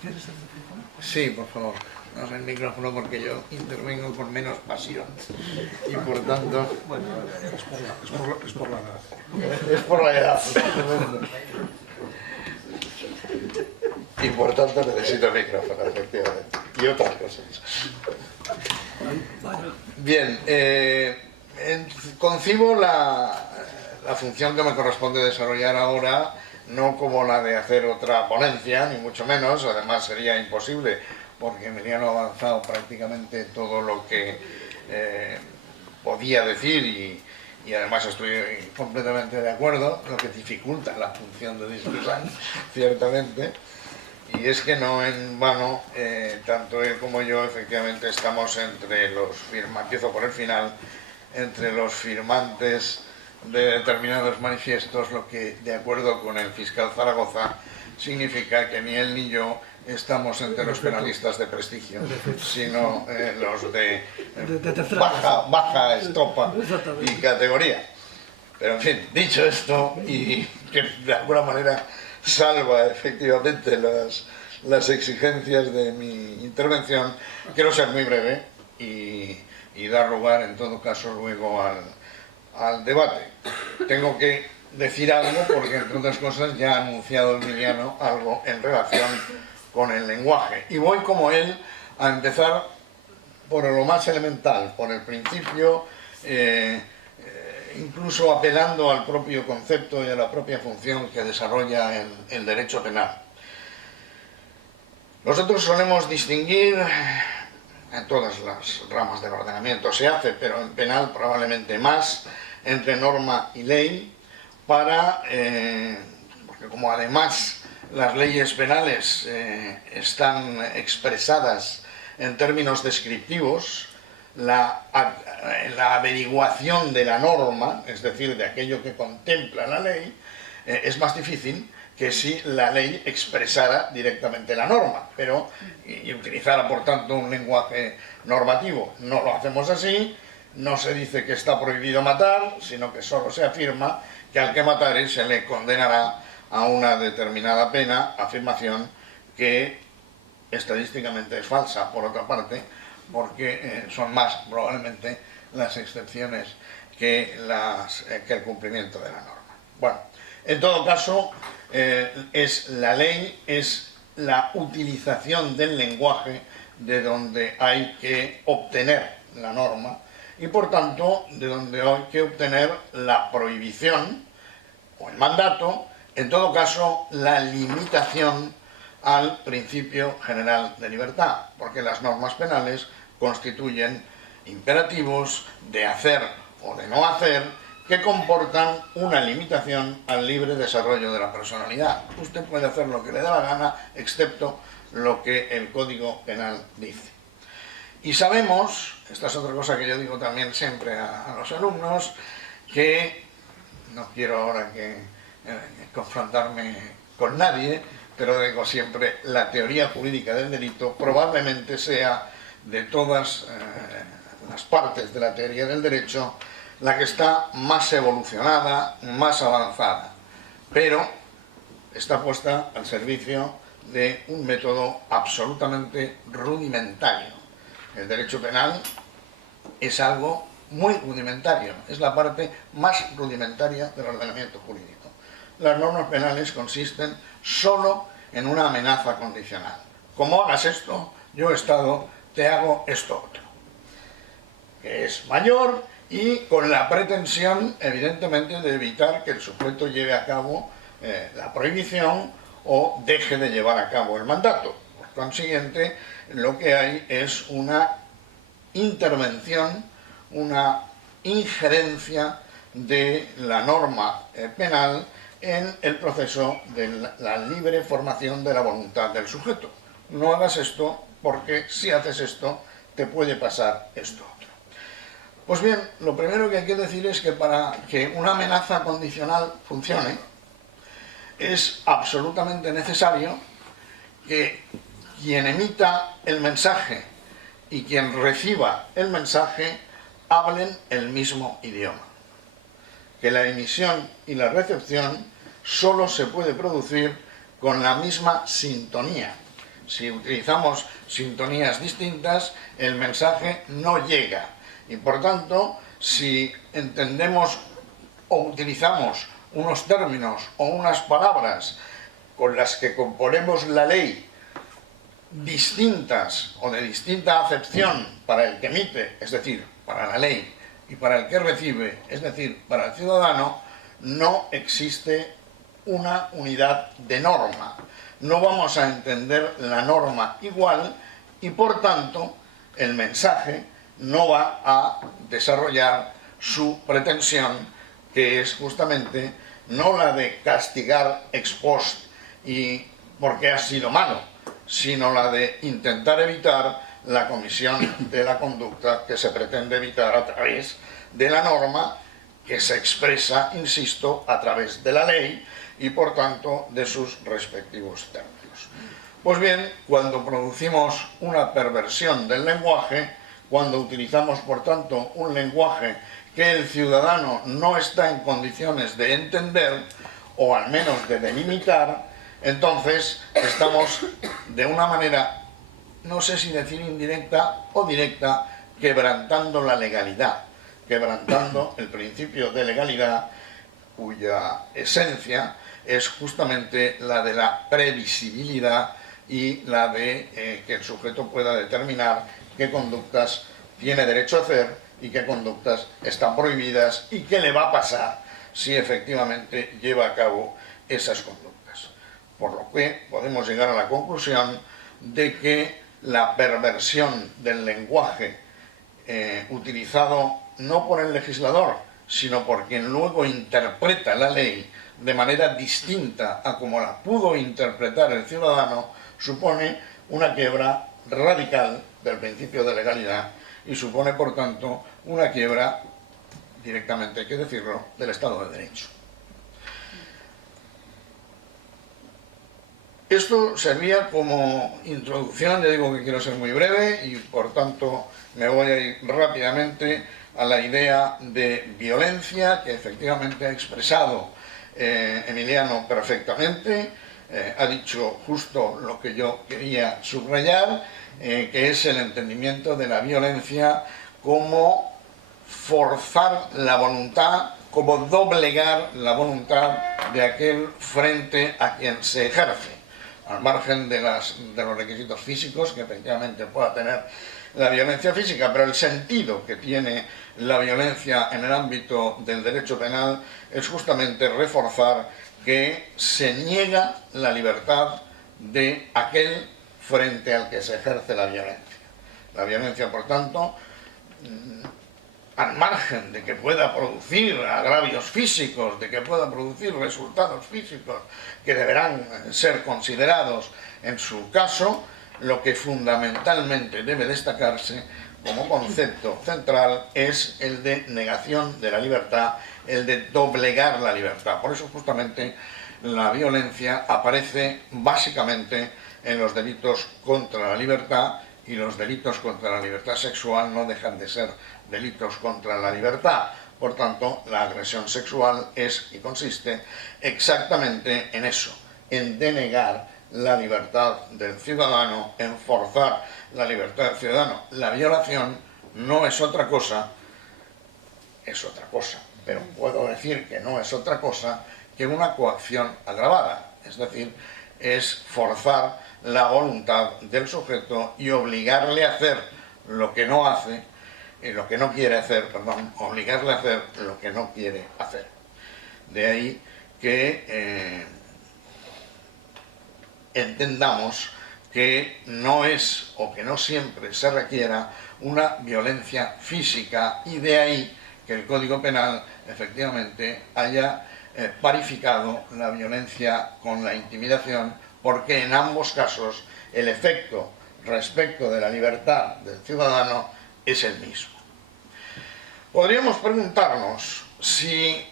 ¿Quieres el micrófono? Sí, por favor. Dame el micrófono porque yo intervengo con menos pasión. Y por tanto... Bueno, es por la edad. Es por la edad. Y por tanto necesito el micrófono, efectivamente. Y otras cosas. Bien, concibo la función que me corresponde desarrollar ahora no como la de hacer otra ponencia, ni mucho menos, además sería imposible, porque Emiliano ha avanzado prácticamente todo lo que podía decir y además estoy completamente de acuerdo, lo que dificulta la función de discusión, ciertamente. Y es que no en vano, tanto él como yo efectivamente estamos entre los empiezo por el final, entre los firmantes de determinados manifiestos, lo que, de acuerdo con el fiscal Zaragoza, significa que ni él ni yo estamos entre los penalistas de prestigio, sino los de baja estopa y categoría. Pero en fin, dicho esto, y que de alguna manera salva efectivamente las exigencias de mi intervención, quiero ser muy breve y dar lugar en todo caso luego al debate. Tengo que decir algo porque, entre otras cosas, ya ha anunciado Emiliano algo en relación con el lenguaje. Y voy, como él, a empezar por lo más elemental, por el principio, incluso apelando al propio concepto y a la propia función que desarrolla el derecho penal. Nosotros solemos distinguir, en todas las ramas del ordenamiento se hace, pero en penal probablemente más, entre norma y ley, porque como además las leyes penales están expresadas en términos descriptivos, la averiguación de la norma, es decir, de aquello que contempla la ley, es más difícil que si la ley expresara directamente la norma, y utilizara por tanto un lenguaje normativo. No lo hacemos así, no se dice que está prohibido matar, sino que solo se afirma que al que matare se le condenará a una determinada pena, afirmación que estadísticamente es falsa, por otra parte, porque son más probablemente las excepciones que el cumplimiento de la norma. Bueno, en todo caso, la ley es la utilización del lenguaje de donde hay que obtener la norma y por tanto de donde hay que obtener la prohibición o el mandato, en todo caso la limitación al principio general de libertad, porque las normas penales constituyen imperativos de hacer o de no hacer que comportan una limitación al libre desarrollo de la personalidad. Usted puede hacer lo que le da la gana, excepto lo que el Código Penal dice. Y sabemos, esta es otra cosa que yo digo también siempre a los alumnos, que no quiero ahora confrontarme con nadie, pero digo siempre, la teoría jurídica del delito probablemente sea de todas las partes de la teoría del derecho la que está más evolucionada, más avanzada, pero está puesta al servicio de un método absolutamente rudimentario. El derecho penal es algo muy rudimentario, es la parte más rudimentaria del ordenamiento jurídico. Las normas penales consisten solo en una amenaza condicional. Como hagas esto, yo Estado te hago esto otro, que es mayor y con la pretensión, evidentemente, de evitar que el sujeto lleve a cabo la prohibición o deje de llevar a cabo el mandato. Por consiguiente, lo que hay es una intervención, una injerencia de la norma penal en el proceso de la libre formación de la voluntad del sujeto. No hagas esto porque si haces esto te puede pasar esto otro. Pues bien, lo primero que hay que decir es que para que una amenaza condicional funcione es absolutamente necesario que quien emita el mensaje y quien reciba el mensaje hablen el mismo idioma. Que la emisión y la recepción solo se puede producir con la misma sintonía. Si utilizamos sintonías distintas, el mensaje no llega. Y por tanto, si entendemos o utilizamos unos términos o unas palabras con las que componemos la ley distintas o de distinta acepción para el que emite, es decir, para la ley, y para el que recibe, es decir, para el ciudadano, no existe una unidad de norma. No vamos a entender la norma igual y por tanto el mensaje no va a desarrollar su pretensión, que es justamente no la de castigar ex post y porque ha sido malo, sino la de intentar evitar la comisión de la conducta que se pretende evitar a través de la norma, que se expresa, insisto, a través de la ley y por tanto de sus respectivos términos. Pues bien, cuando producimos una perversión del lenguaje, cuando utilizamos por tanto un lenguaje que el ciudadano no está en condiciones de entender o al menos de delimitar, entonces estamos de una manera, no sé si decir indirecta o directa, quebrantando la legalidad, quebrantando el principio de legalidad, cuya esencia es justamente la de la previsibilidad y la de que el sujeto pueda determinar qué conductas tiene derecho a hacer y qué conductas están prohibidas y qué le va a pasar si efectivamente lleva a cabo esas conductas. Por lo que podemos llegar a la conclusión de que la perversión del lenguaje utilizado no por el legislador, sino por quien luego interpreta la ley de manera distinta a como la pudo interpretar el ciudadano, supone una quiebra radical del principio de legalidad y supone, por tanto, una quiebra, directamente hay que decirlo, del Estado de Derecho. Esto servía como introducción, ya digo que quiero ser muy breve y por tanto me voy a ir rápidamente a la idea de violencia que efectivamente ha expresado Emiliano perfectamente, ha dicho justo lo que yo quería subrayar, que es el entendimiento de la violencia como forzar la voluntad, como doblegar la voluntad de aquel frente a quien se ejerce, al margen de los requisitos físicos que efectivamente pueda tener la violencia física, pero el sentido que tiene la violencia en el ámbito del derecho penal es justamente reforzar que se niega la libertad de aquel frente al que se ejerce la violencia. La violencia, por tanto, al margen de que pueda producir agravios físicos, de que pueda producir resultados físicos que deberán ser considerados en su caso, lo que fundamentalmente debe destacarse como concepto central es el de negación de la libertad, el de doblegar la libertad. Por eso justamente la violencia aparece básicamente en los delitos contra la libertad, y los delitos contra la libertad sexual no dejan de ser delitos contra la libertad. Por tanto, la agresión sexual es y consiste exactamente en eso, en denegar la libertad del ciudadano, en forzar la libertad del ciudadano. La violación no es otra cosa, es otra cosa, pero puedo decir que no es otra cosa que una coacción agravada, es decir, es forzar la voluntad del sujeto y obligarle a hacer lo que no hace, lo que no quiere hacer, perdón, obligarle a hacer lo que no quiere hacer. De ahí que entendamos que no es o que no siempre se requiera una violencia física, y de ahí que el Código Penal efectivamente haya parificado la violencia con la intimidación, porque en ambos casos el efecto respecto de la libertad del ciudadano es el mismo. Podríamos preguntarnos si,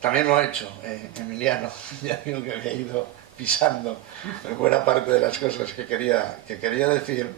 también lo ha hecho Emiliano, ya digo que había ido pisando buena parte de las cosas que quería decir,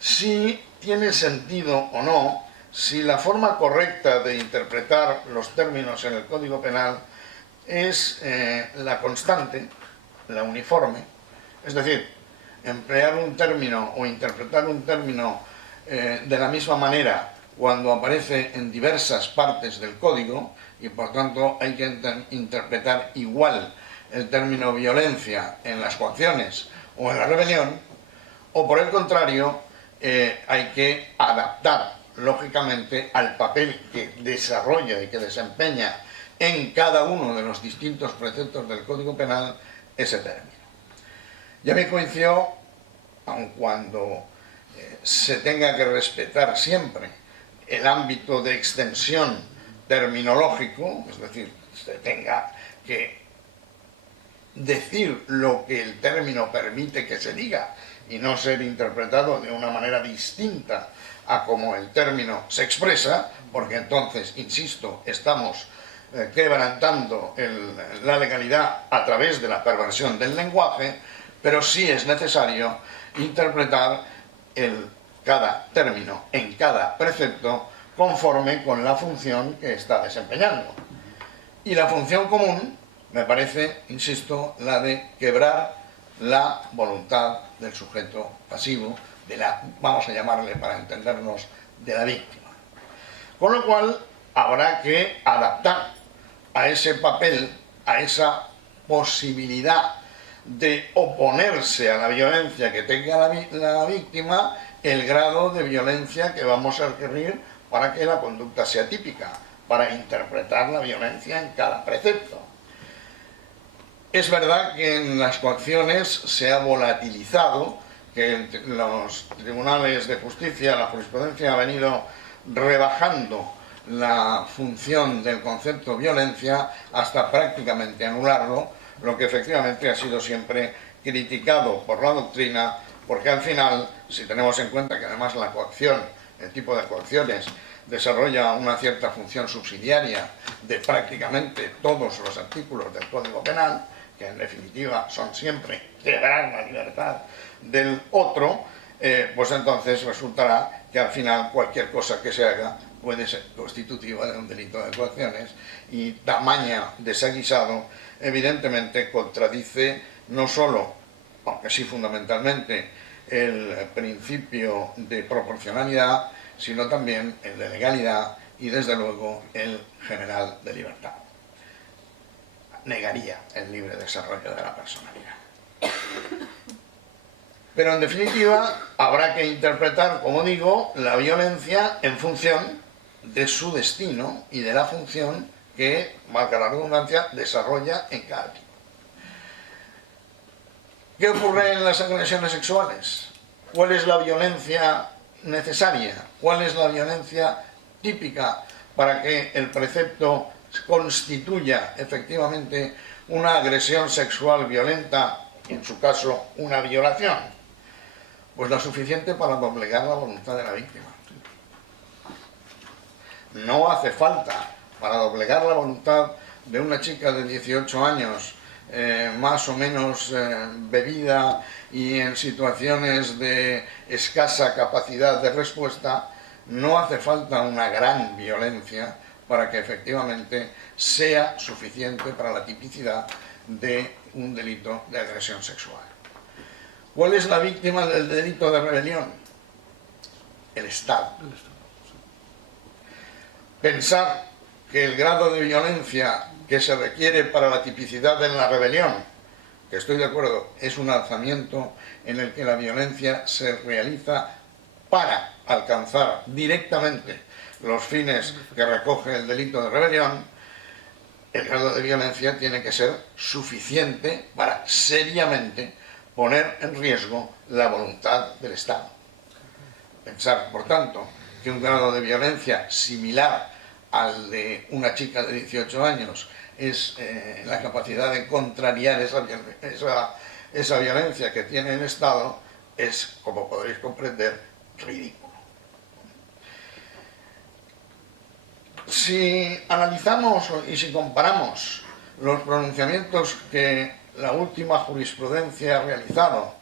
si tiene sentido o no, si la forma correcta de interpretar los términos en el Código Penal es la constante, la uniforme, Es decir, emplear un término o interpretar un término de la misma manera cuando aparece en diversas partes del código, y por tanto hay que interpretar igual el término violencia en las coacciones o en la rebelión, o por el contrario, hay que adaptar lógicamente al papel que desarrolla y que desempeña en cada uno de los distintos preceptos del Código Penal ese término. Y a mi juicio, aun cuando se tenga que respetar siempre el ámbito de extensión terminológico, es decir, se tenga que decir lo que el término permite que se diga y no ser interpretado de una manera distinta a como el término se expresa, porque entonces, insisto, estamos quebrantando la legalidad a través de la perversión del lenguaje, pero sí es necesario interpretar cada término en cada precepto conforme con la función que está desempeñando. Y la función común me parece, insisto, la de quebrar la voluntad del sujeto pasivo, vamos a llamarle para entendernos, de la víctima. Con lo cual habrá que adaptar a ese papel, a esa posibilidad de oponerse a la violencia que tenga la víctima, el grado de violencia que vamos a requerir para que la conducta sea típica, para interpretar la violencia en cada precepto. Es verdad que en las coacciones se ha volatilizado, que los tribunales de justicia, la jurisprudencia ha venido rebajando la función del concepto violencia hasta prácticamente anularlo, lo que efectivamente ha sido siempre criticado por la doctrina, porque al final, si tenemos en cuenta que además la coacción, el tipo de coacciones, desarrolla una cierta función subsidiaria de prácticamente todos los artículos del Código Penal, que en definitiva son siempre quebrar la libertad del otro, pues entonces resultará que al final cualquier cosa que se haga puede ser constitutiva de un delito de coacciones, y tamaña desaguisado evidentemente contradice no solo, aunque sí fundamentalmente, el principio de proporcionalidad, sino también el de legalidad y desde luego el general de libertad. Negaría el libre desarrollo de la personalidad. Pero en definitiva habrá que interpretar, como digo, la violencia en función de su destino y de la función que, valga la redundancia, desarrolla en cada tipo. ¿Qué ocurre en las agresiones sexuales? ¿Cuál es la violencia necesaria? ¿Cuál es la violencia típica para que el precepto constituya efectivamente una agresión sexual violenta, y en su caso una violación? Pues la suficiente para doblegar la voluntad de la víctima. No hace falta, para doblegar la voluntad de una chica de 18 años, más o menos bebida y en situaciones de escasa capacidad de respuesta, no hace falta una gran violencia para que efectivamente sea suficiente para la tipicidad de un delito de agresión sexual. ¿Cuál es la víctima del delito de rebelión? El Estado. Pensar que el grado de violencia que se requiere para la tipicidad de la rebelión, que estoy de acuerdo, es un alzamiento en el que la violencia se realiza para alcanzar directamente los fines que recoge el delito de rebelión, el grado de violencia tiene que ser suficiente para seriamente poner en riesgo la voluntad del Estado. Pensar, por tanto, que un grado de violencia similar al de una chica de 18 años es la capacidad de contrariar esa violencia que tiene el Estado, es, como podréis comprender, ridículo. Si analizamos y si comparamos los pronunciamientos que la última jurisprudencia ha realizado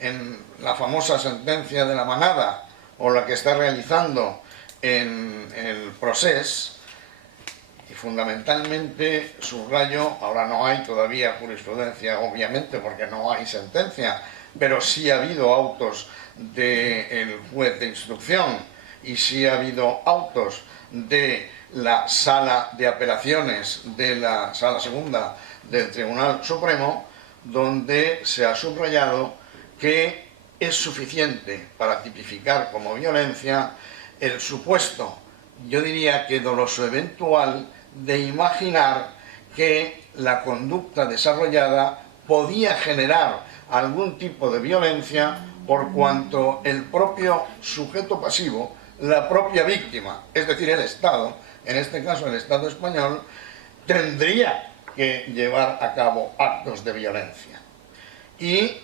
en la famosa sentencia de la Manada o la que está realizando en el Procés, y fundamentalmente subrayo, ahora no hay todavía jurisprudencia, obviamente, porque no hay sentencia, pero sí ha habido autos del juez de instrucción y sí ha habido autos de la sala de apelaciones de la sala segunda del Tribunal Supremo, donde se ha subrayado que es suficiente para tipificar como violencia el supuesto, yo diría que doloso eventual, de imaginar que la conducta desarrollada podía generar algún tipo de violencia por cuanto el propio sujeto pasivo, la propia víctima, es decir, el Estado, en este caso el Estado español, tendría que llevar a cabo actos de violencia. Y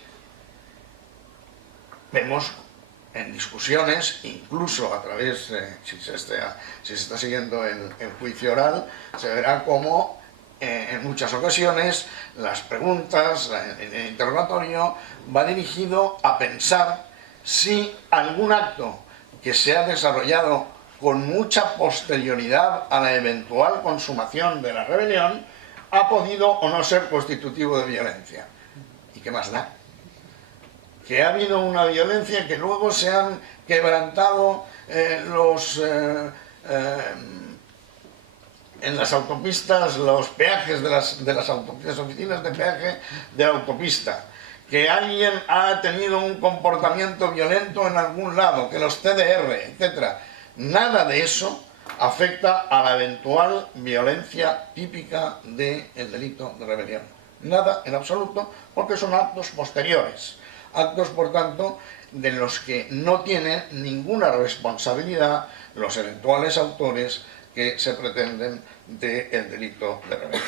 vemos en discusiones, incluso a través, si se está siguiendo el juicio oral, se verá cómo en muchas ocasiones las preguntas, el interrogatorio va dirigido a pensar si algún acto que se ha desarrollado con mucha posterioridad a la eventual consumación de la rebelión ha podido o no ser constitutivo de violencia. ¿Y qué más da? Que ha habido una violencia, que luego se han quebrantado en las autopistas los peajes de las autopistas, oficinas de peaje de autopista, que alguien ha tenido un comportamiento violento en algún lado, que los TDR, etc. Nada de eso afecta a la eventual violencia típica del delito de rebelión. Nada en absoluto, porque son actos posteriores. Actos, por tanto, de los que no tienen ninguna responsabilidad los eventuales autores que se pretenden del delito de rebelión.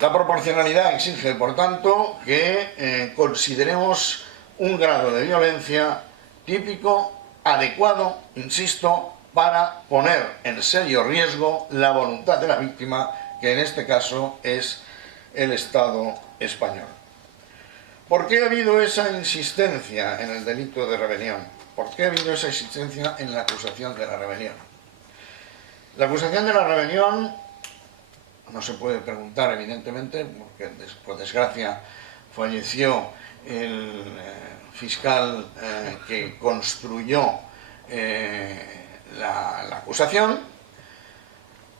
La proporcionalidad exige, por tanto, que consideremos un grado de violencia típico, adecuado, insisto, para poner en serio riesgo la voluntad de la víctima, que en este caso es el Estado español. ¿Por qué ha habido esa insistencia en el delito de rebelión? ¿Por qué ha habido esa insistencia en la acusación de la rebelión? La acusación de la rebelión no se puede preguntar, evidentemente, porque por desgracia falleció el fiscal que construyó la acusación,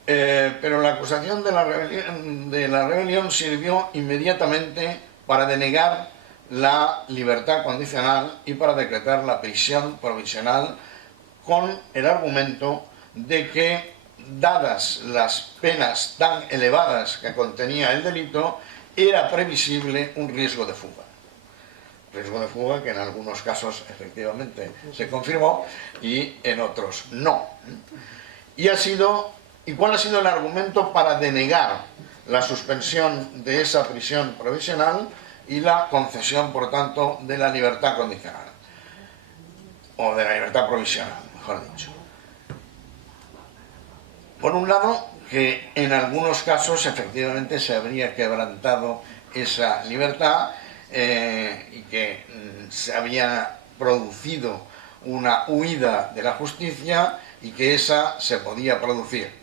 pero la acusación de la rebelión sirvió inmediatamente para denegar la libertad condicional y para decretar la prisión provisional con el argumento de que, dadas las penas tan elevadas que contenía el delito, era previsible un riesgo de fuga. Riesgo de fuga que en algunos casos efectivamente se confirmó y en otros no. ¿Y cuál ha sido el argumento para denegar la suspensión de esa prisión provisional y la concesión, por tanto, de la libertad condicional? O de la libertad provisional, mejor dicho. Por un lado, que en algunos casos efectivamente se habría quebrantado esa libertad y que se había producido una huida de la justicia y que esa se podía producir.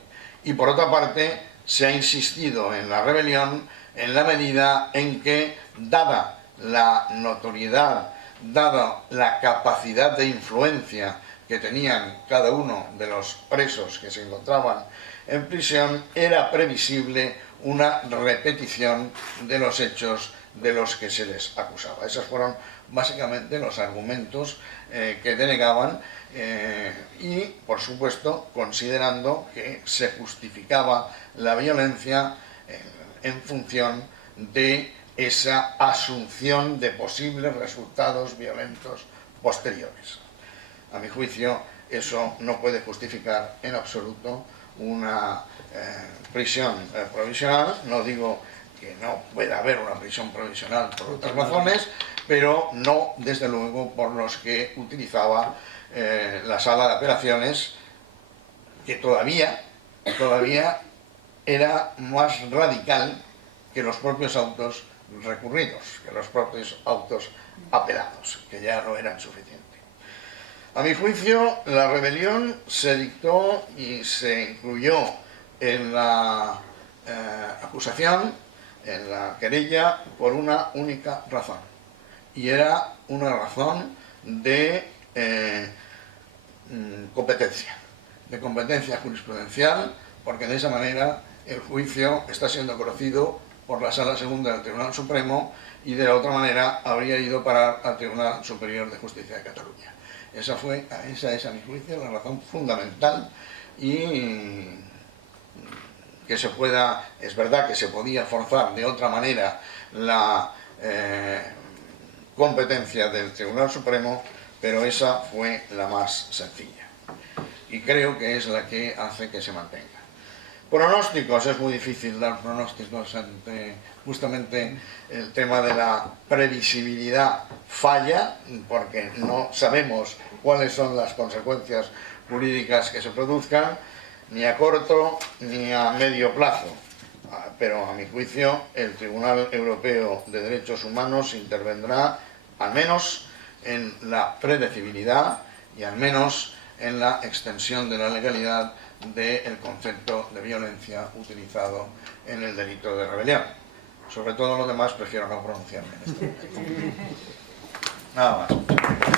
Y por otra parte, se ha insistido en la rebelión en la medida en que, dada la notoriedad, dada la capacidad de influencia que tenían cada uno de los presos que se encontraban en prisión, era previsible una repetición de los hechos de los que se les acusaba. Esos fueron básicamente los argumentos que denegaban y, por supuesto, considerando que se justificaba la violencia en función de esa asunción de posibles resultados violentos posteriores. A mi juicio, eso no puede justificar en absoluto una prisión provisional. No digo que no pueda haber una prisión provisional por otras razones, pero no, desde luego, por los que utilizaba la sala de apelaciones, que todavía era más radical que los propios autos recurridos, que los propios autos apelados, que ya no eran suficientes. A mi juicio, la rebelión se dictó y se incluyó en la acusación, en la querella, por una única razón. Y era una razón de competencia jurisprudencial, porque de esa manera el juicio está siendo conocido por la Sala Segunda del Tribunal Supremo y de la otra manera habría ido a parar al Tribunal Superior de Justicia de Cataluña. Esa es a mi juicio la razón fundamental, y que se pueda, es verdad que se podía forzar de otra manera la competencia del Tribunal Supremo, pero esa fue la más sencilla y creo que es la que hace que se mantenga. Pronósticos, es muy difícil dar pronósticos ante justamente el tema de la previsibilidad falla, porque no sabemos cuáles son las consecuencias jurídicas que se produzcan, ni a corto ni a medio plazo. Pero a mi juicio el Tribunal Europeo de Derechos Humanos intervendrá al menos en la predecibilidad y al menos en la extensión de la legalidad del concepto de violencia utilizado en el delito de rebelión. Sobre todo lo demás prefiero no pronunciarme en este momento. Nada más.